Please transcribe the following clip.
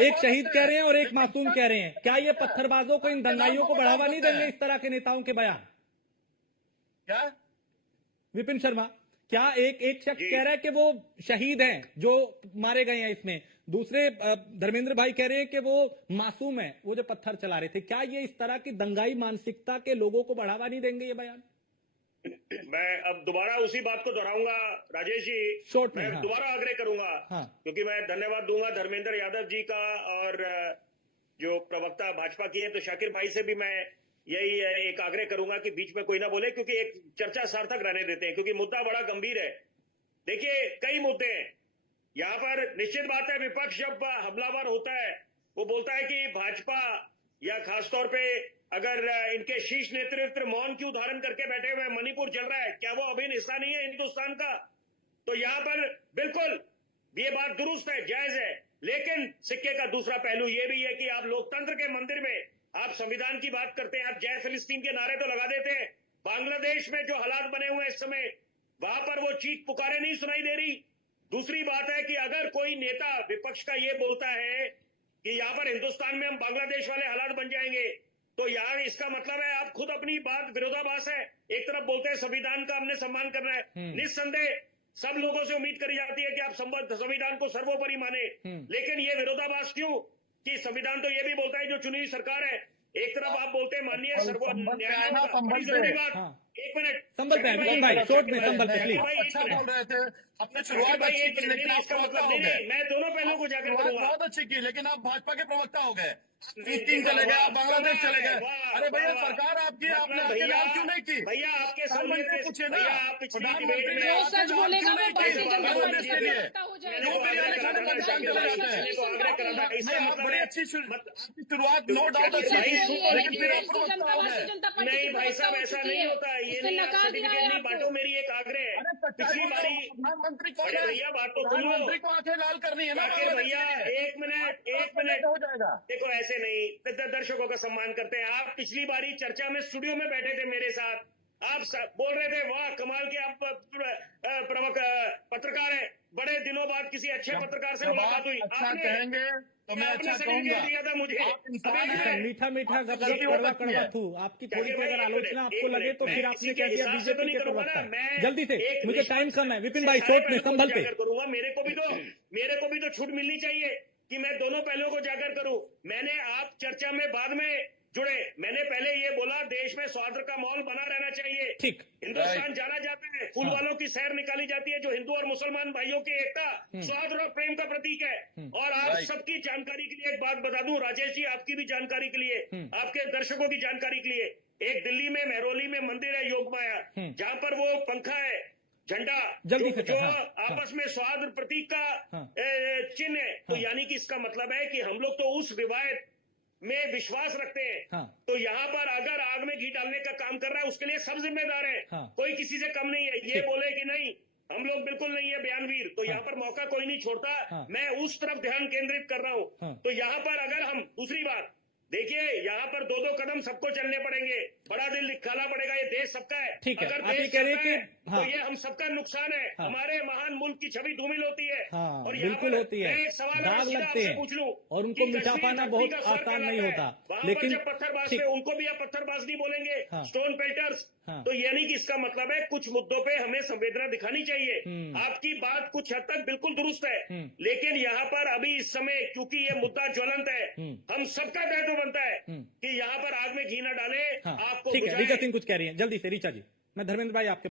एक शहीद कह रहे हैं और एक मासूम कह रहे हैं। क्या ये पत्थरबाजों को, इन दंगाइयों को बढ़ावा नहीं देंगे इस तरह के नेताओं के बयान? क्या विपिन शर्मा, क्या एक शख्स कह रहा है कि वो शहीद हैं जो मारे गए हैं इसमें, दूसरे धर्मेंद्र भाई कह रहे हैं कि वो मासूम है, वो जो पत्थर चला रहे थे। क्या ये इस तरह की दंगाई मानसिकता के लोगों को बढ़ावा नहीं देंगे ये बयान? मैं अब दोबारा उसी बात को दोहराऊंगा राजेश जी, शॉर्ट में। मैं हाँ। दोबारा आग्रह करूंगा। हाँ। क्योंकि मैं धन्यवाद दूंगा धर्मेंद्र यादव जी का, और जो प्रवक्ता भाजपा की है, तो शाकिर भाई से भी मैं यही एक आग्रह करूंगा कि बीच में कोई ना बोले, क्योंकि एक चर्चा सार्थक रहने देते हैं, क्योंकि मुद्दा बड़ा गंभीर है। देखिए, कई मुद्दे हैं यहाँ पर। निश्चित बात है, विपक्ष जब हमलावर होता है, वो बोलता है कि भाजपा या खासतौर पे अगर इनके शीर्ष नेतृत्व मौन क्यों धारण करके बैठे हुए, मणिपुर चल रहा है, क्या वो अभिन्न हिस्सा नहीं है हिंदुस्तान का? तो यहाँ पर बिल्कुल ये बात दुरुस्त है, जायज है। लेकिन सिक्के का दूसरा पहलू ये भी है कि आप लोकतंत्र के मंदिर में आप संविधान की बात करते हैं, आप जय फिलिस्तीन के नारे तो लगा देते हैं। बांग्लादेश में जो हालात बने हुए हैं इस समय, वहां पर वो चीख पुकारे नहीं सुनाई दे रही। दूसरी बात है कि अगर कोई नेता विपक्ष का ये बोलता है कि यहाँ पर हिंदुस्तान में हम बांग्लादेश वाले हालात बन जाएंगे, तो यार इसका मतलब है आप खुद अपनी बात विरोधाभास है। एक तरफ बोलते हैं संविधान का हमने सम्मान करना है, निस्संदेह सब लोगों से उम्मीद करी जाती है कि आप संविधान को सर्वोपरि माने, लेकिन ये विरोधाभास क्यों कि संविधान तो ये भी बोलता है जो चुनी हुई सरकार है। एक तरफ आप बोलते हैं माननीय जरूरी बात। हाँ। एक मिनट, संभल पे भाई, शॉर्ट में संभल पे प्लीज। अच्छा बोल रहे थे, अपने शुरुआत अच्छी की, लेकिन आप इसका प्रवक्ता मतलब हो गए। मैं दोनों पहलुओं को जाकर करूंगा। बहुत अच्छी की, लेकिन आप भाजपा के प्रवक्ता हो गए। फिलिस्तीन चले गए, आप बांग्लादेश चले गए। अरे भैया, सरकार आपकी, आपने अकेले क्यों नहीं की? भैया आपके प्रधानमंत्री पूछे ना, भैया आप पिछली डिबेट प्रधानमंत्री में जो सच बोलेगा वो भारतीय जनता पार्टी के लिए मैंने वो बिरयानी खाने पाकिस्तान चले जाते हैं। को आग्रह करा था, इसका नहीं, आप मतलब बड़ी है अच्छी आपकी शुरुआत नो डाउट अच्छी थी, लेकिन फिर आप प्रवक्ता हो गए। नहीं भाई साहब, ऐसा नहीं होता है। ये नहीं, आप सर्टिफिकेट नहीं बांटो, मेरी एक आग्रह है। पिछली बारी प्रधानमंत्री को, भैया बात तो सुन लो, प्रधानमंत्री को आंखें लाल करनी है ना भैया एक मिनट हो जाएगा। देखो, ऐसे नहीं, दर्शकों का सम्मान करते हैं। आप पिछली बारी चर्चा में स्टूडियो में बैठे थे मेरे साथ, आप बोल रहे थे वाह कमाल के आप पत्रकार हैं, बड़े दिनों बाद किसी अच्छे पत्रकार से मुलाकात हुई। अच्छा कहेंगे तो मैं अच्छा कहूंगा। दिया था मुझे मीठा मीठा कड़वा कड़वा थू, आपकी थोड़ी सी अगर आलोचना आपको लगे तो फिर आपने कह दिया बीजेपी के प्रवक्ता। जल्दी से, मुझे टाइम करना है। विपिन भाई शॉर्ट में संभल पे करूंगा। मेरे को भी तो छूट मिलनी चाहिए कि मैं दोनों पहलुओं को जाकर करूं। मैंने आप चर्चा में बाद में जुड़े, मैंने पहले ये बोला देश में स्वाद का माहौल बना रहना चाहिए। ठीक, हिंदुस्तान जाना जाता है, फूल वालों की सैर निकाली जाती है, जो हिंदू और मुसलमान भाइयों की एकता, स्वाद और प्रेम का प्रतीक है। और आप सबकी जानकारी के लिए एक बात बता दूं राजेश जी, आपकी भी जानकारी के लिए, आपके दर्शकों की जानकारी के लिए, एक दिल्ली में मेहरौली में मंदिर है योग माया, जहां पर वो पंखा है, झंडा जो आपस में स्वाद प्रतीक का चिन्ह है। तो यानी कि इसका मतलब है कि हम लोग तो उस रिवायत में विश्वास रखते हैं। तो यहाँ पर अगर आग में घी डालने का काम कर रहा है, उसके लिए सब जिम्मेदार है। कोई किसी से कम नहीं है। ये बोले कि नहीं हम लोग बिल्कुल नहीं है बयानवीर, तो यहाँ पर मौका कोई नहीं छोड़ता। मैं उस तरफ ध्यान केंद्रित कर रहा हूँ। तो यहाँ पर अगर हम, दूसरी बात देखिए, यहाँ पर दो कदम सबको चलने पड़ेंगे, बड़ा दिल निकालना पड़ेगा। ये देश सबका है। ठीक है, अगर आप ये देश कह रहे हैं कि तो ये हम सबका नुकसान है। हमारे महान मुल्क की छवि धूमिल होती है। और बिल्कुल होती है, दाग लगते हैं पूछ लूं और उनको मिटा पाना बहुत आसान नहीं होता। लेकिन जब पत्थरबाज पे उनको भी आप पत्थरबाज नहीं बोलेंगे, स्टोन पेल्टर्स। तो यानी कि इसका मतलब है कुछ मुद्दों पे हमें संवेदना दिखानी चाहिए। आपकी बात कुछ हद तक बिल्कुल दुरुस्त है, लेकिन यहाँ पर अभी इस समय क्योंकि ये मुद्दा ज्वलंत है, हम सबका दायित्व बनता है कि यहाँ पर आग में घी न डाले। आपको ठीक है, रीचा सिंह कुछ कह रही है, जल्दी से रीचा जी। मैं धर्मेंद्र भाई आपके